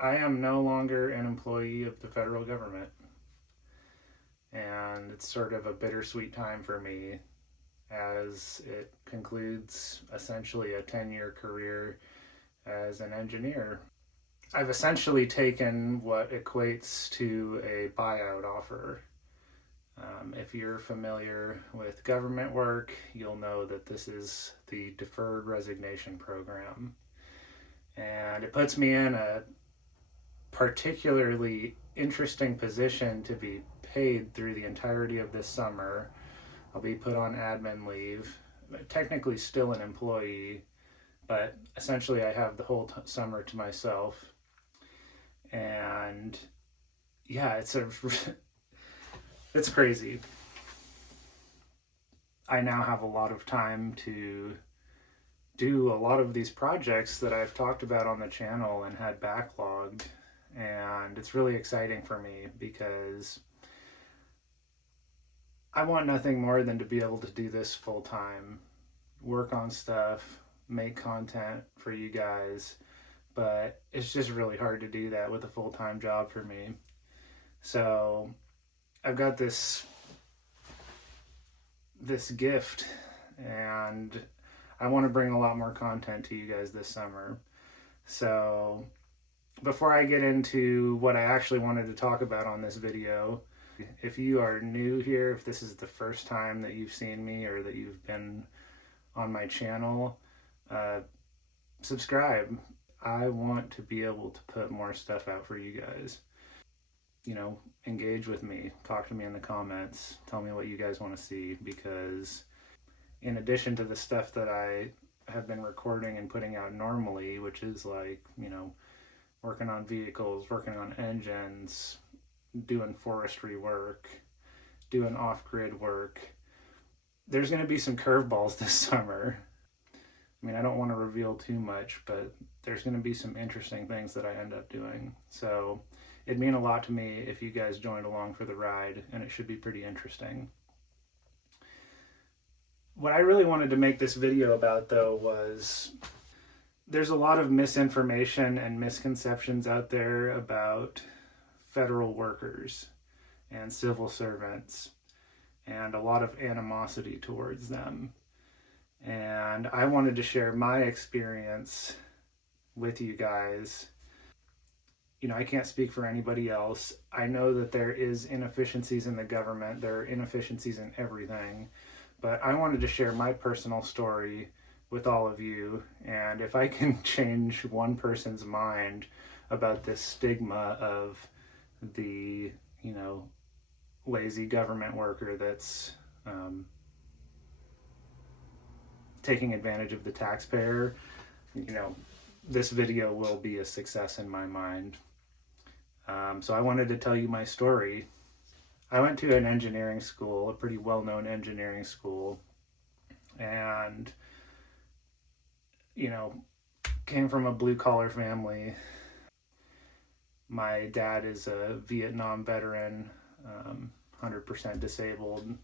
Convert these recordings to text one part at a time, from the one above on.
I am no longer an employee of the federal government, and it's sort of a bittersweet time for me as it concludes essentially a 10-year career as an engineer. I've essentially taken what equates to a buyout offer. If you're familiar with government work, you'll know that this is the Deferred Resignation program. And it puts me in a particularly interesting position to be paid through the entirety of this summer. I'll be put on admin leave, technically still an employee, but essentially I have the whole summer to myself. And yeah, it's crazy. I now have a lot of time to do a lot of these projects that I've talked about on the channel and had backlogged. And it's really exciting for me because I want nothing more than to be able to do this full time, work on stuff, make content for you guys. But it's just really hard to do that with a full time job for me. So I've got this gift, and I want to bring a lot more content to you guys this summer. So before I get into what I actually wanted to talk about on this video, if you are new here, if this is the first time that you've seen me or that you've been on my channel, subscribe. I want to be able to put more stuff out for you guys. Engage with me, talk to me in the comments, tell me what you guys want to see, because in addition to the stuff that I have been recording and putting out normally, which is like, working on vehicles, working on engines, doing forestry work, doing off-grid work, there's going to be some curveballs this summer. I don't want to reveal too much, but there's going to be some interesting things that I end up doing. So it'd mean a lot to me if you guys joined along for the ride, and it should be pretty interesting. What I really wanted to make this video about, though, was there's a lot of misinformation and misconceptions out there about federal workers and civil servants, and a lot of animosity towards them. And I wanted to share my experience with you guys. I can't speak for anybody else. I know that there is inefficiencies in the government. There are inefficiencies in everything. But I wanted to share my personal story with all of you. And if I can change one person's mind about this stigma of the, lazy government worker that's taking advantage of the taxpayer, this video will be a success in my mind. So I wanted to tell you my story. I went to an engineering school, a pretty well-known engineering school, and, came from a blue-collar family. My dad is a Vietnam veteran, 100% disabled.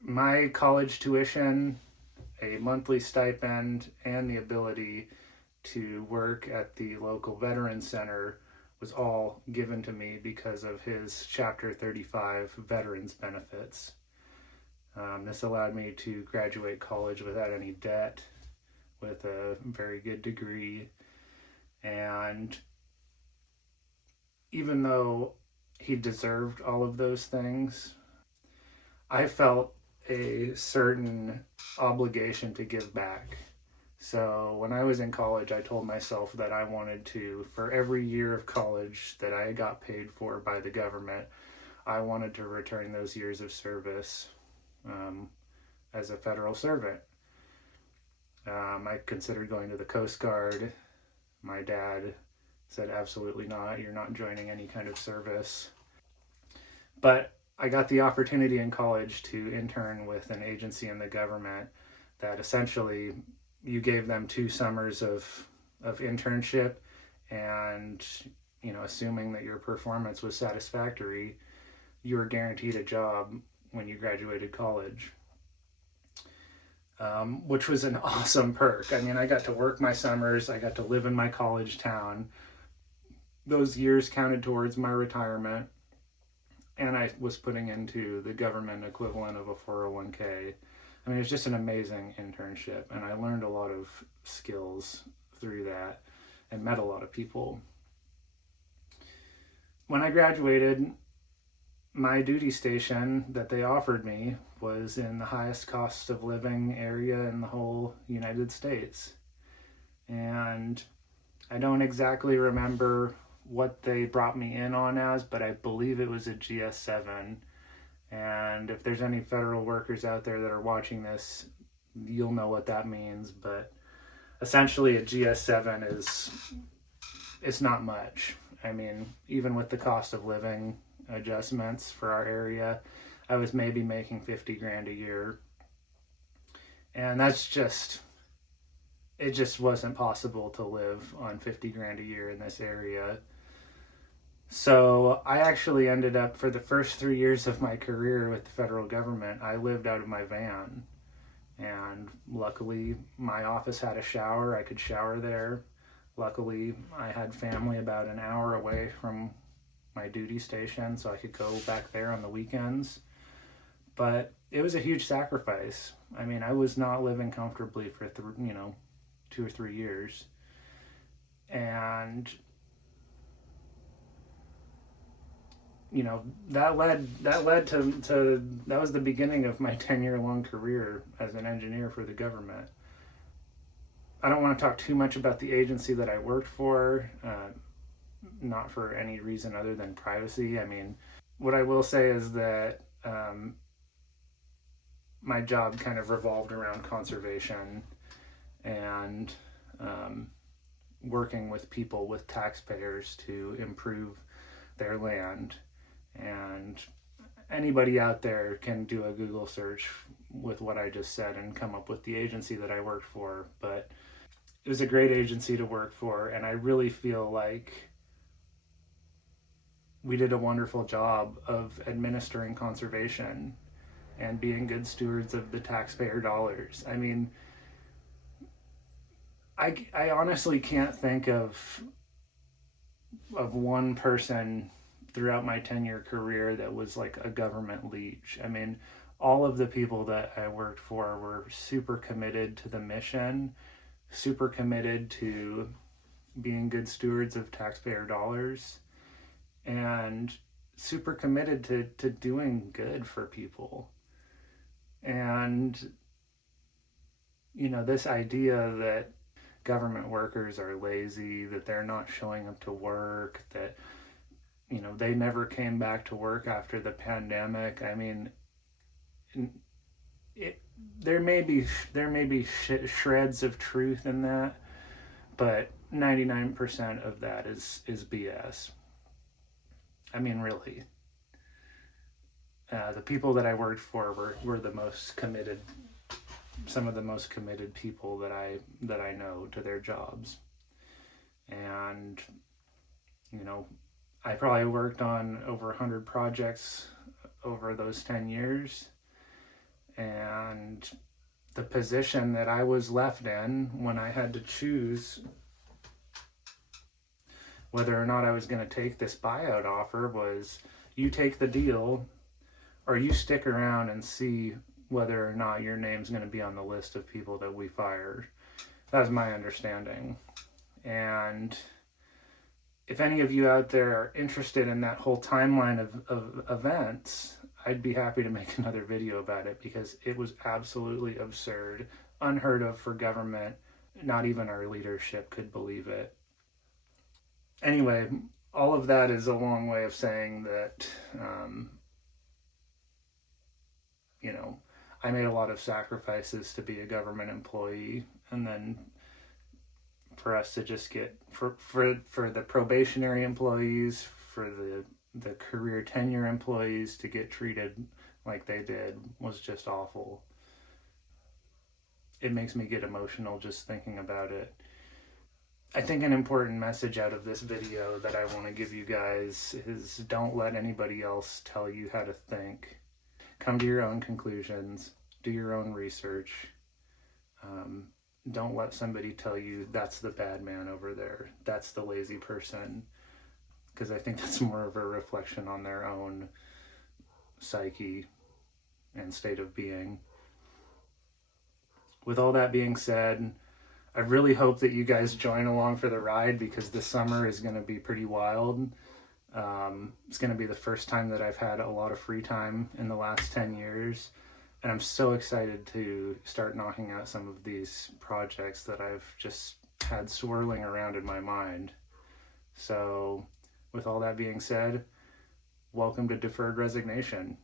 My college tuition, a monthly stipend, and the ability to work at the local veterans center was all given to me because of his Chapter 35 veterans benefits. This allowed me to graduate college without any debt, with a very good degree. And even though he deserved all of those things, I felt a certain obligation to give back. So when I was in college, I told myself that I wanted to, for every year of college that I got paid for by the government, I wanted to return those years of service as a federal servant. I considered going to the Coast Guard. My dad said, absolutely not, you're not joining any kind of service. But I got the opportunity in college to intern with an agency in the government that essentially you gave them 2 summers of internship, and assuming that your performance was satisfactory, you were guaranteed a job when you graduated college, which was an awesome perk. I got to work my summers, I got to live in my college town, those years counted towards my retirement, and I was putting into the government equivalent of a 401k. I mean, it was just an amazing internship, and I learned a lot of skills through that and met a lot of people. When I graduated, my duty station that they offered me was in the highest cost of living area in the whole United States. And I don't exactly remember what they brought me in on as, but I believe it was a GS7. And if there's any federal workers out there that are watching this, you'll know what that means. But essentially, a GS7 it's not much. I mean, even with the cost of living adjustments for our area, I was maybe making 50 grand a year. And it just wasn't possible to live on 50 grand a year in this area. So I actually ended up, for the first 3 years of my career with the federal government, I lived out of my van. And luckily, my office had a shower. I could shower there. Luckily, I had family about an hour away from my duty station, so I could go back there on the weekends. But it was a huge sacrifice. I mean, I was not living comfortably for 2 or 3 years, and that led to that was the beginning of my 10-year long career as an engineer for the government. I don't want to talk too much about the agency that I worked for, not for any reason other than privacy. I mean, what I will say is that my job kind of revolved around conservation and working with people, with taxpayers, to improve their land. And anybody out there can do a Google search with what I just said and come up with the agency that I worked for. But it was a great agency to work for, and I really feel like we did a wonderful job of administering conservation and being good stewards of the taxpayer dollars. I mean, I honestly can't think of one person throughout my 10-year career that was like a government leech. I mean, all of the people that I worked for were super committed to the mission, super committed to being good stewards of taxpayer dollars, and super committed to doing good for people. And, this idea that government workers are lazy, that they're not showing up to work, that, they never came back to work after the pandemic. I mean, there may be shreds of truth in that, but 99% of that is BS. I mean, really. The people that I worked for were the most committed, some of the most committed people that I know to their jobs. And, I probably worked on over 100 projects over those 10 years. And the position that I was left in when I had to choose whether or not I was going to take this buyout offer was, you take the deal or you stick around and see whether or not your name's going to be on the list of people that we fired. That was my understanding. And if any of you out there are interested in that whole timeline of events, I'd be happy to make another video about it, because it was absolutely absurd, unheard of for government. Not even our leadership could believe it. Anyway, all of that is a long way of saying that, I made a lot of sacrifices to be a government employee, and then for us to just get, for the probationary employees, for the career tenure employees to get treated like they did was just awful. It makes me get emotional just thinking about it. I think an important message out of this video that I want to give you guys is, don't let anybody else tell you how to think. Come to your own conclusions. Do your own research. Don't let somebody tell you that's the bad man over there. That's the lazy person. because I think that's more of a reflection on their own psyche and state of being. With all that being said, I really hope that you guys join along for the ride, because this summer is going to be pretty wild. It's going to be the first time that I've had a lot of free time in the last 10 years. And I'm so excited to start knocking out some of these projects that I've just had swirling around in my mind. So with all that being said, welcome to Deferred Resignation.